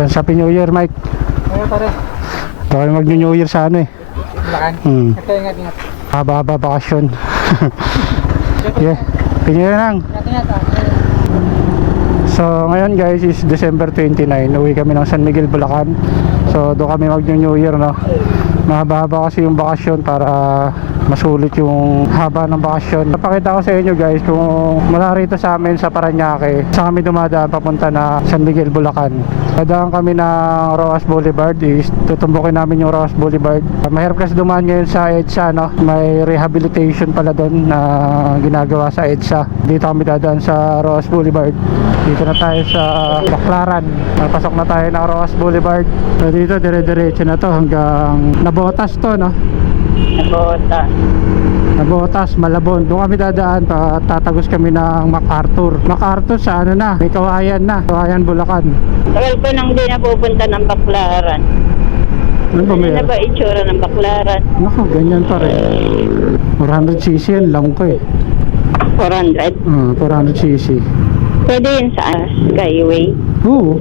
Advance Happy New Year, Mike. Ayaw pare. Baka mag-New Year sa ano eh. Bulacan. Ingat, ingat. Haba-haba bakasyon. Yeah. Tingnan lang. Ingat. So ngayon guys is December 29. Uwi kami ng San Miguel, Bulacan. So doon kami mag-New Year, no. Mahaba-haba kasi yung bakasyon para masulit yung haba ng bakasyon. Napakita ko sa inyo guys kung mula rito sa amin sa Parañaque, sa kami dumadaan papunta na San Miguel, Bulacan. Dadaan kami ng Roas Boulevard, is tutumbukin namin yung Roas Boulevard. Mahirap kasi dumaan ngayon sa EDSA, no? May rehabilitation pala doon na ginagawa sa EDSA. Dito kami dadaan sa Roas Boulevard. Dito na tayo sa Baclaran. Napasok na tayo ng Roas Boulevard. So dito dire-diretso na to hanggang Nabotas to, no? Nabotas, Malabon. Doon kami dadaan, tatagos kami ng MacArthur. MacArthur sa ano na, may Kawayan na, Kawayan, Bulacan. Tagal ko nang di napupunta ng Baclaran. Ano ba Ano meron? na ba itsura ng Baclaran? Naku, ganyan pa rin. 400cc yan lang ko eh. 400? 400cc. Pwede yun sa Skyway. Oo.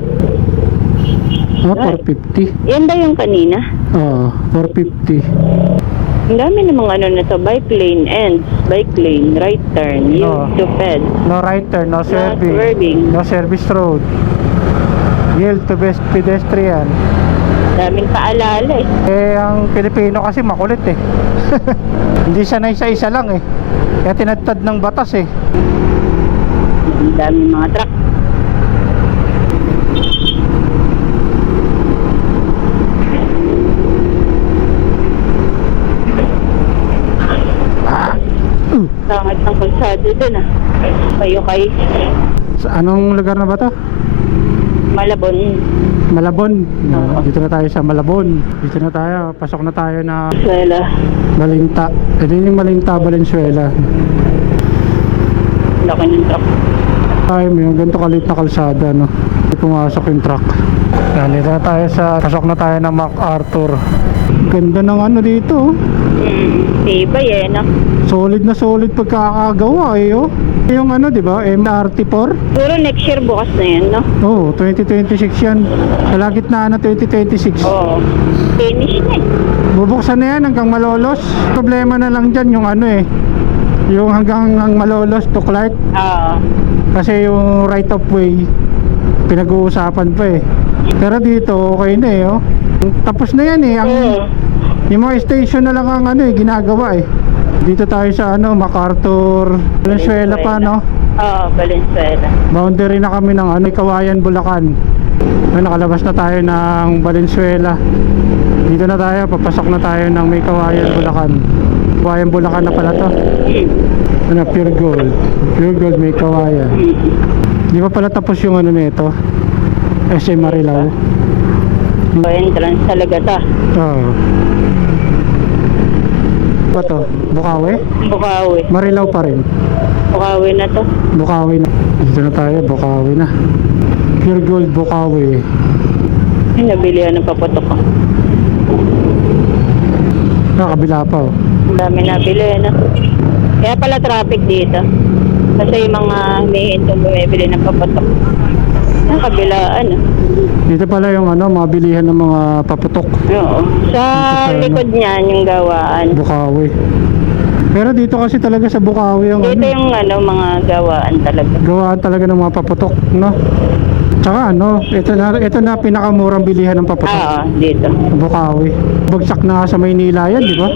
450. Yan ba yung kanina? 450. Ang dami namang ano na to, bike lane ends, bike lane, right turn, yield to ped. No right turn, no serving. swerving. No service road. Yield to best pedestrian. Daming paalala eh. Ang Pilipino kasi makulit eh. Hindi sanay sa isa lang eh. Kaya tinadtad ng batas eh. Ang daming mga truck. Sangat ng kalsado dun ah. Kayo kay Sa anong lugar na ba to? Malabon. Malabon. Dito na tayo sa Malabon. Dito na tayo. Pasok na tayo na Swela. Malinta. Ito yung Malinta, Valenzuela. Laki ng truck. Tayo mo yung ganito kalit na kalsada, no? Pumasok yung truck. Yan, dito na tayo sa pasok na tayo ng MacArthur. Ganda ng ano dito, oh. Tibay eh no? Solid na solid pagkakagawa eh, oh. Yung ano, di ba? MRT4? Siguro next year bukas na yan no? Oh, 2026 yan. Kalagitnaan na 2026. Oo. Finish na eh. Bubuksan na yan hanggang Malolos. Problema na lang dyan yung ano eh. Yung hanggang Malolos to Clark. Oo. Kasi yung right of way pinag-uusapan pa eh. Pero dito okay na eh, oh. Tapos na yan eh. Yung mga station na lang ang ano eh, ginagawa eh. Dito tayo sa ano, MacArthur, Valenzuela pa, no? Oo, Valenzuela. Boundary na kami ng ano, Kawayan, Bulacan. Nakalabas na tayo ng Valenzuela. Dito na tayo, papasok na tayo ng may Kawayan, Bulacan. Kawayan, Bulacan na pala to. Ano, Pure Gold. Pure Gold, may Kawayan. Di ba pala tapos yung ano nito? SM Marilao. Entrance talaga ta. Oo. Ba to? Bukawi? Bukawi. Marilao pa rin. Bukawi na to. Bukawi na. Dito na tayo, Bukawi na. Pure Gold, Bukawi. Ay, nabilihan ng paputok ko. Kabila pa, oh. Ang dami nabili na. Kaya pala traffic dito. Kasi yung mga humihintong bumibili ng paputok. Kabilaan. Dito pala yung ano, mga bilihan ng mga paputok. Oo. Sa likod niyan yung gawaan. Bukawi. Pero dito kasi talaga sa Bukawi yung Dito ano, yung ano, mga gawaan talaga. gawaan talaga ng mga paputok, no? Tsaka ano, ito na pinakamurang bilihan ng paputok. Oo, dito. Bukawi. Bagsak na sa Maynila yan, di ba?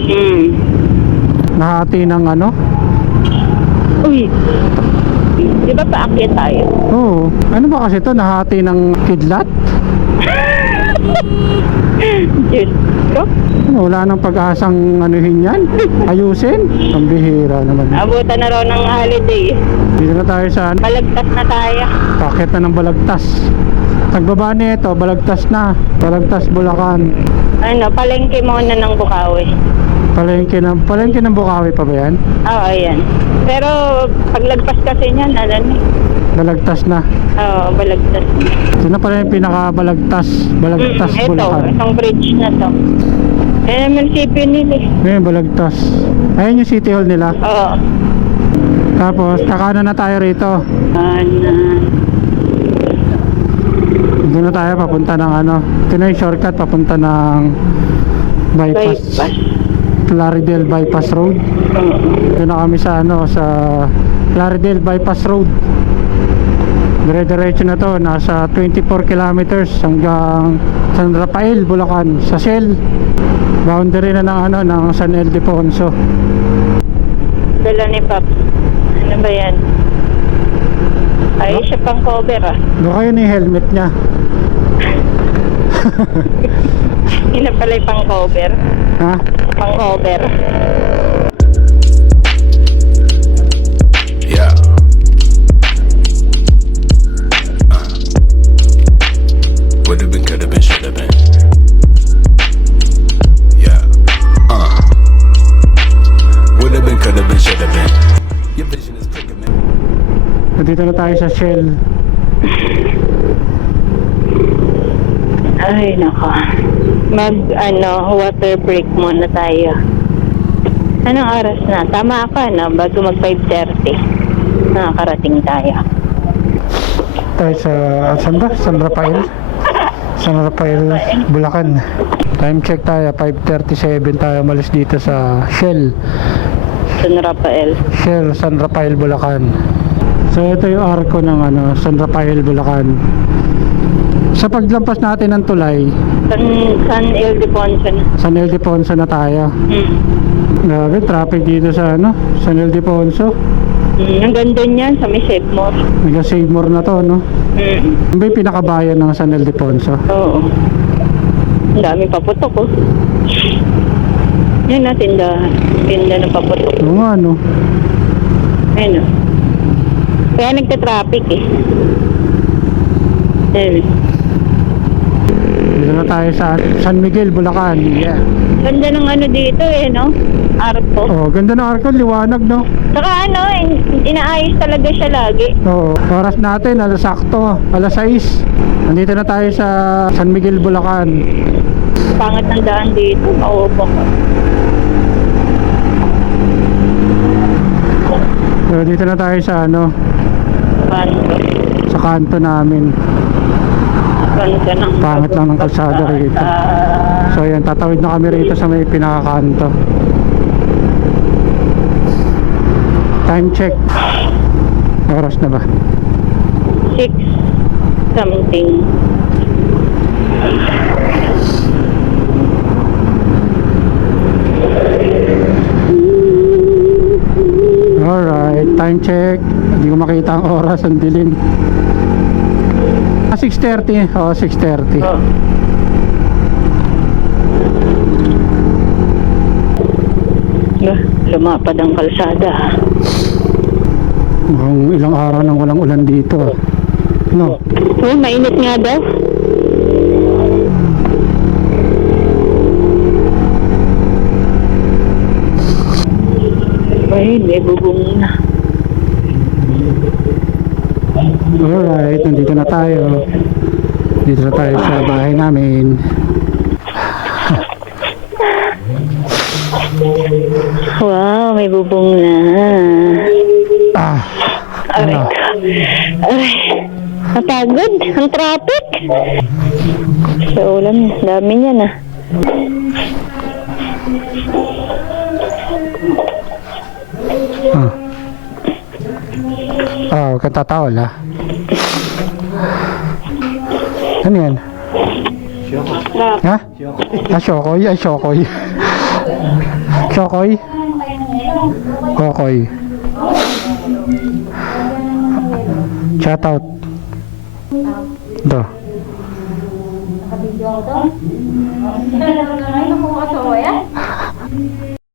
Nahati ng ano? Uy! Di ba paakyat tayo? Oo. Ano ba kasi ito? Nahati ng kidlat? Diyos ko. Ano, wala nang pag-asang anuhin yan? Ayusin? Ang bihira naman. Abutan na raw ng holiday. Dito na tayo sa Balagtas na tayo. paket na ng Balagtas. Tagbaba nito, Balagtas na. Balagtas, Bulacan. Ano, palengke muna ng Bukawi. Palengke ng Bukawi pa ba yan? Oo, ayan. Pero paglagpas kasi niyan, ano na. Balagtas na. Oo, balagtas. Ito na pala yung pinaka-Balagtas. Balagtas, Ito, Bulacan. itong bridge na to. Eh, munisipyo nila eh. Ngayon, Balagtas. Ayun yung City Hall nila. Oo. Tapos, kakanan na tayo rito. Doon na tayo papunta ng ano. Ito na yung shortcut papunta ng bypass. Plaridel Bypass Road. Doon na kami sa ano, sa Plaridel Bypass Road. Dire-diretso na to, nasa 24 kilometers hanggang San Rafael, Bulacan, sa Shell. Boundary na ng ano, ng San Ildefonso. Dala ni Pop. Ano ba yan? Ay, siya pang cover ah. Doon kayo ni helmet niya. Hindi na pala yung pang cover. Ha? Pang cover. Yeah. Would've been, could've been, should've been. Yeah. Would've been, could've been, should've been. Your vision is clear, man. Nandito na tayo sa Shell. Ay, nako. Water break muna tayo. Anong oras na? Tama ka, no? Bago mag 5:30. Nakakarating tayo. Tayo sa saan ba? San Rafael. San Rafael, Bulacan. Time check tayo, 5:37 tayo umalis dito sa Shell. San Rafael. Shell, San Rafael, Bulacan. So ito yung arko ng ano, San Rafael, Bulacan. Sa paglampas natin ng tulay, San Ildefonso na. San Ildefonso na tayo. Grabe, traffic dito sa ano, San Ildefonso. Ang ganda niyan sa may Sedmore. Nag-save more na to, no? Ano ba yung pinakabayan ng San Ildefonso? Oo. Ang dami paputok oh. Yan na, tindahan. Tinda ng paputok. Oo nga, no? Ayun oh. Kaya nagka-traffic eh. Ayun. Dito na tayo sa San Miguel, Bulacan. Yeah. Ganda ng ano dito eh, no? Arko. Oh, ganda ng arko, liwanag, no? Saka ano, inaayos talaga siya lagi. Oo, oras natin, alas sakto, alas 6. Nandito na tayo sa San Miguel, Bulacan. Pangat ng daan dito. Paupo ko. So, dito na tayo sa ano, Kanto. sa kanto namin. Kanto ng Pangit lang ng kalsada rito. So ayan, tatawid na kami rito sa may pinakakanto. Time check. Oras na ba? 6 something. Alright, time check. Hindi ko makita ang oras, ang dilim. 6:30. Oh, 6:30. Oh. Lumapad ang kalsada. Mukhang ilang araw nang walang ulan dito. No? Oh, mainit nga daw. Ay, may bubong na. Alright, nandito na tayo. Dito na tayo sa bahay namin. Wow, may bubong na. Ah, Aray ano? ka. Aray. Napagod. Ang traffic. Sa ulan, dami niya na. Huwag kang tatawal ha. Ano yan? Ha? Ah, Shokoy? Ay, Shokoy. Shokoy? Kokoy. Shout out. Ito. Nakabidyo ako to. Ano ko asawa yan?